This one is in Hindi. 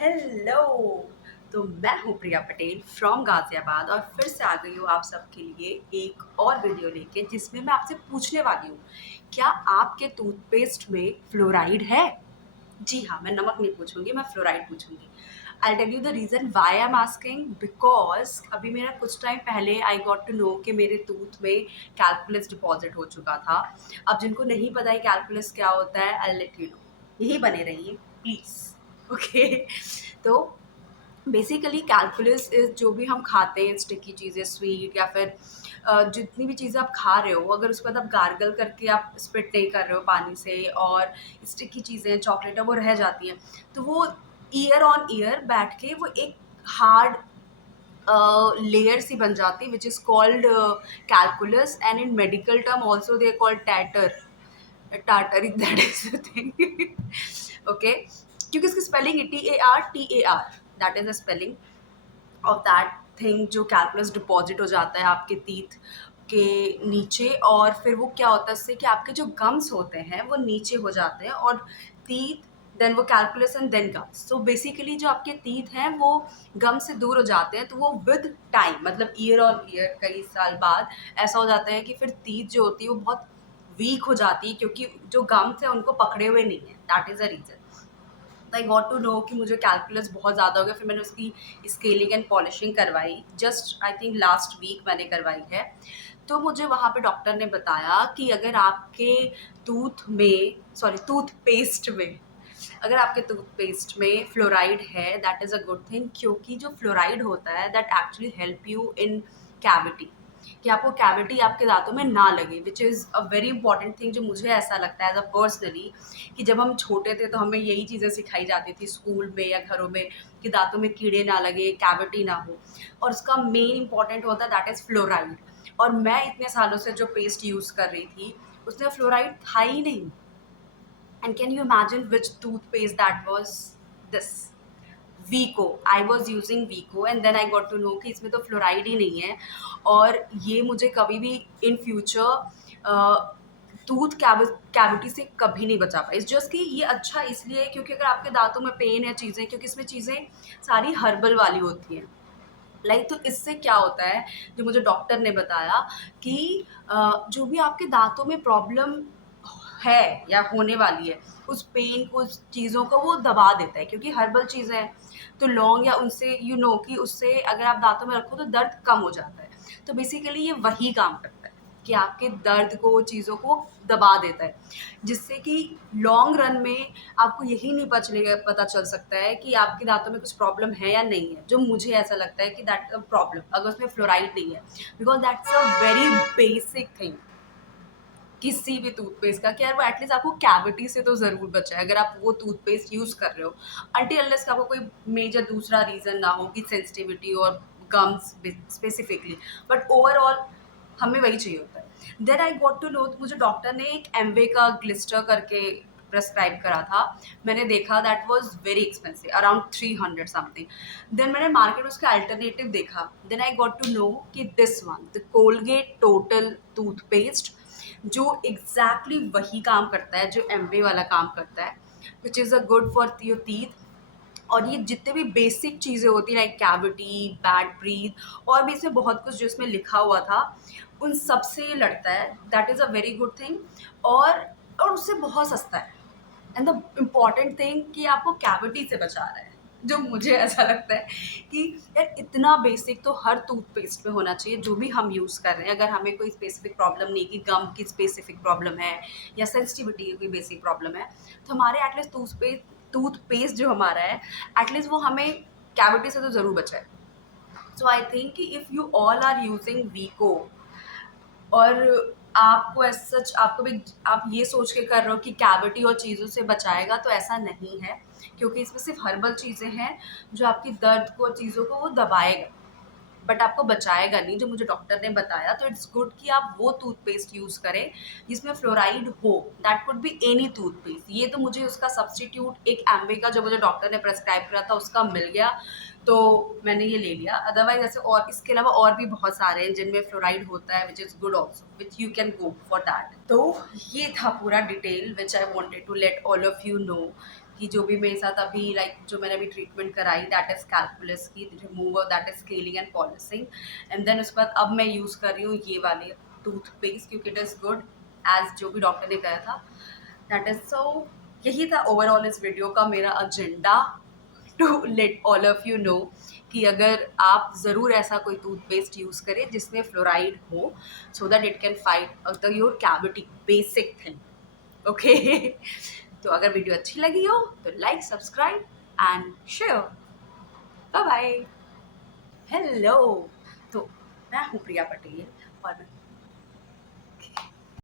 हेलो। तो मैं हूँ प्रिया पटेल फ्रॉम गाज़ियाबाद और फिर से आ गई हूँ आप सबके लिए एक और वीडियो लेके, जिसमें मैं आपसे पूछने वाली हूँ, क्या आपके टूथपेस्ट में फ्लोराइड है? जी हाँ, मैं नमक नहीं पूछूंगी, मैं फ्लोराइड पूछूंगी। I tell you the reason why I am asking, because अभी मेरा कुछ टाइम पहले आई गॉट टू नो कि मेरे टूथ में कैलकुलस डिपॉजिट हो चुका था। अब जिनको नहीं पता है कैलकुलस क्या होता है, आई लेट यू नो। यही बने रहिए प्लीज़। ओके। तो बेसिकली कैलकुलस इज जो भी हम खाते हैं, स्टिकी चीज़ें, स्वीट या फिर जितनी भी चीज़ें आप खा रहे हो, अगर उसके बाद आप गार्गल करके आप स्पिट नहीं कर रहे हो पानी से, और स्टिकी चीज़ें, चॉकलेट है, वो रह जाती हैं, तो वो ईयर ऑन ईयर बैठ के वो एक हार्ड लेयर सी बन जाती है, which is called calculus, and in medical term also they called tartar. Tartaric, that is the thing. Okay, क्योंकि इसकी स्पेलिंग है TARTAR, that is the spelling of that thing. जो कैलकुलस डिपॉजिट हो जाता है आपके टीथ के नीचे, और फिर वो क्या होता है उससे कि आपके जो गम्स होते हैं वो नीचे हो जाते हैं, और टीथ, देन वो calculus and then gums. So basically जो आपके टीथ हैं वो गम से दूर हो जाते हैं, तो वो विद टाइम, मतलब ईयर ऑन ईयर, कई साल बाद ऐसा हो जाता है कि फिर टीथ जो होती है वो बहुत वीक हो जाती है, क्योंकि जो गम्स हैं उनको पकड़े हुए नहीं है। That is a reason. I got to know कि मुझे कैलकुलस बहुत ज़्यादा हो गया, फिर मैंने उसकी स्केलिंग एंड पॉलिशिंग करवाई, just I think last week मैंने करवाई है। तो मुझे वहाँ पे डॉक्टर ने बताया कि अगर आपके टूथपेस्ट में, अगर आपके टूथपेस्ट में फ्लोराइड है, that is a good thing, क्योंकि जो फ्लोराइड होता है that actually help you in cavity, कि आपको कैविटी आपके दांतों में ना लगे, which is a very important thing. जो मुझे ऐसा लगता है एज अ पर्सनली, कि जब हम छोटे थे तो हमें यही चीज़ें सिखाई जाती थी स्कूल में या घरों में, कि दांतों में कीड़े ना लगे, कैविटी ना हो, और उसका मेन इंपॉर्टेंट होता है दैट इज़ फ्लोराइड। और मैं इतने सालों से जो पेस्ट यूज़ कर रही थी उसमें फ्लोराइड था ही नहीं। And can you imagine which toothpaste that was? This Vicco. I was using Vicco and then I got to know कि इसमें तो फ्लोराइड ही नहीं है, और ये मुझे कभी भी इन फ्यूचर टूथ कैविटी से कभी नहीं बचा पाई। इस जस्ट कि ये अच्छा इसलिए है क्योंकि अगर आपके दांतों में पेन है चीज़ें, क्योंकि इसमें चीज़ें सारी हर्बल वाली होती हैं, लाइक, तो इससे क्या होता है, जो मुझे डॉक्टर ने बताया कि जो भी आपके दांतों में प्रॉब्लम है या होने वाली है, उस पेन को, उस चीज़ों को वो दबा देता है, क्योंकि हर्बल चीज़ें हैं। तो लौंग या उनसे कि उससे अगर आप दांतों में रखो तो दर्द कम हो जाता है। तो बेसिकली ये वही काम करता है कि आपके दर्द को, चीज़ों को दबा देता है, जिससे कि लॉन्ग रन में आपको यही नहीं पता चल सकता है कि आपके दांतों में कुछ प्रॉब्लम है या नहीं है। जो मुझे ऐसा लगता है कि दैट अ प्रॉब्लम, अगर उसमें फ्लोराइड नहीं है, because that's a very basic thing किसी भी टूथपेस्ट का, कि यार वो एटलीस्ट आपको कैविटी से तो ज़रूर बचाए, अगर आप वो टूथपेस्ट यूज़ कर रहे हो, अनटिल अनलेस का आपको कोई मेजर दूसरा रीज़न ना हो कि सेंसिटिविटी और गम्स स्पेसिफिकली, बट ओवरऑल हमें वही चाहिए होता है। Then I got to know, मुझे डॉक्टर ने एक एमवे का ग्लिस्टर करके प्रेस्क्राइब करा था। मैंने देखा that was very expensive, around 300 something. Then मैंने मार्केट उसका अल्टरनेटिव देखा, then I got to know कि this one, the Colgate total toothpaste, जो एग्जैक्टली वही काम करता है जो एमवे वाला काम करता है, which is a good for your teeth. और ये जितने भी बेसिक चीज़ें होती हैं, लाइक कैविटी, बैड ब्रीथ, और भी इसमें बहुत कुछ जो इसमें लिखा हुआ था, उन सब से ये लड़ता है। That is a very good thing. और उससे बहुत सस्ता है। एंड द इम्पॉर्टेंट थिंग कि आपको कैविटी से बचा रहा है, जो मुझे ऐसा लगता है कि यार इतना बेसिक तो हर टूथपेस्ट में होना चाहिए जो भी हम यूज़ कर रहे हैं। अगर हमें कोई स्पेसिफिक प्रॉब्लम नहीं, कि गम की स्पेसिफिक प्रॉब्लम है या सेंसिटिविटी की कोई बेसिक प्रॉब्लम है, तो हमारे एटलीस्ट टूथपेस्ट जो हमारा है, एटलीस्ट वो हमें कैविटी से तो ज़रूर बचाए। सो आई थिंक कि if you all are using Vicco, और आपको एज सच, आपको भी, आप ये सोच के कर रहे हो कि कैविटी और चीज़ों से बचाएगा, तो ऐसा नहीं है, क्योंकि इसमें सिर्फ हर्बल चीज़ें हैं जो आपकी दर्द को, चीज़ों को वो दबाएगा, बट आपको बचाएगा नहीं, जो मुझे डॉक्टर ने बताया। तो इट्स गुड कि आप वो टूथपेस्ट यूज़ करें जिसमें फ्लोराइड हो। That could be any toothpaste. ये तो मुझे उसका सब्स्टिट्यूट एक एम्बे का, जो मुझे डॉक्टर ने प्रेस्क्राइब करा था, उसका मिल गया, तो मैंने ये ले लिया। अदरवाइज ऐसे और इसके अलावा और भी बहुत सारे हैं जिनमें फ्लोराइड होता है, which is good also, which you can go for that. तो ये था पूरा detail which I wanted to let all of you know, कि जो भी मेरे साथ अभी जो मैंने अभी ट्रीटमेंट कराई दैट इज़ कैलकुलस की remover, that is scaling and polishing. And then उसके बाद अब मैं यूज़ कर रही हूँ ये वाले टूथपेस्ट क्योंकि इट इज़ गुड एज जो भी डॉक्टर ने कहा था। दैट इज़ सो यही था ओवरऑल इस वीडियो का मेरा agenda, to let all of you know कि अगर आप ज़रूर ऐसा कोई टूथपेस्ट यूज़ करें जिसमें फ्लोराइड हो, so that it can fight the your cavity, basic thing. Okay. तो अगर वीडियो अच्छी लगी हो तो like, subscribe and share. Bye bye. Hello. तो मैं हूँ प्रिया पटेल और मैं